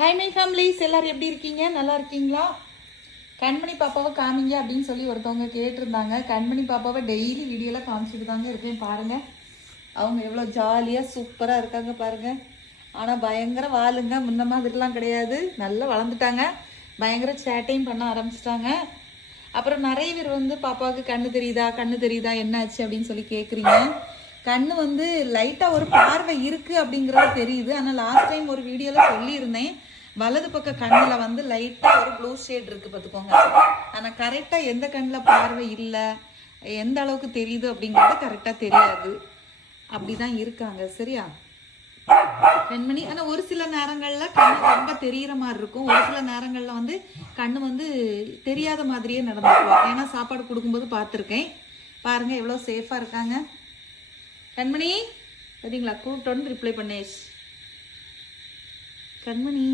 Hi my families, எல்லாரும் எப்படி இருக்கீங்க? நல்லா இருக்கீங்களா? கண்மணி பாப்பாவை காமிங்க அப்படின்னு சொல்லி ஒருத்தவங்க கேட்டிருந்தாங்க. கண்மணி பாப்பாவை டெய்லி வீடியோலாம் காமிச்சிட்டு தாங்க இருக்கேன். பாருங்கள், அவங்க எவ்வளோ ஜாலியாக சூப்பராக இருக்காங்க பாருங்கள். ஆனால் பயங்கர வாளுங்க, முன்ன மாதிரிலாம் கிடையாது. நல்லா வளர்ந்துட்டாங்க, பயங்கர சேட்டையும் பண்ண ஆரம்பிச்சிட்டாங்க. அப்புறம் நிறைய பேர் வந்து பாப்பாவுக்கு கண்ணு தெரியுதா என்ன ஆச்சு அப்படின்னு சொல்லி கேட்குறீங்க. கண்ணு வந்து லைட்டாக ஒரு பார்வை இருக்குது அப்படிங்கிறது தெரியுது. ஆனால் லாஸ்ட் டைம் ஒரு வீடியோவில் சொல்லியிருந்தேன், வலது பக்க கண்ணில் வந்து லைட்டாக ஒரு ப்ளூ ஷேட் இருக்குது பார்த்துக்கோங்க. ஆனால் கரெக்டாக எந்த கண்ணில் பார்வை இல்லை, எந்த அளவுக்கு தெரியுது அப்படிங்கிறது கரெக்டாக தெரியாது. அப்படி தான் இருக்காங்க. சரியா கண்மணி? ஆனால் ஒரு சில நேரங்களில் கண்ணு ரொம்ப தெரிகிற மாதிரி இருக்கும், ஒரு சில நேரங்களில் வந்து கண்ணு வந்து தெரியாத மாதிரியே நடந்துக்குவோம். ஏன்னா சாப்பாடு கொடுக்கும்போது பார்த்துருக்கேன். பாருங்கள் எவ்வளோ சேஃபாக இருக்காங்க. கண்மணி சரிங்களா? கூப்பிட்டோன்னு ரிப்ளை பண்ணேஷ். கண்மணி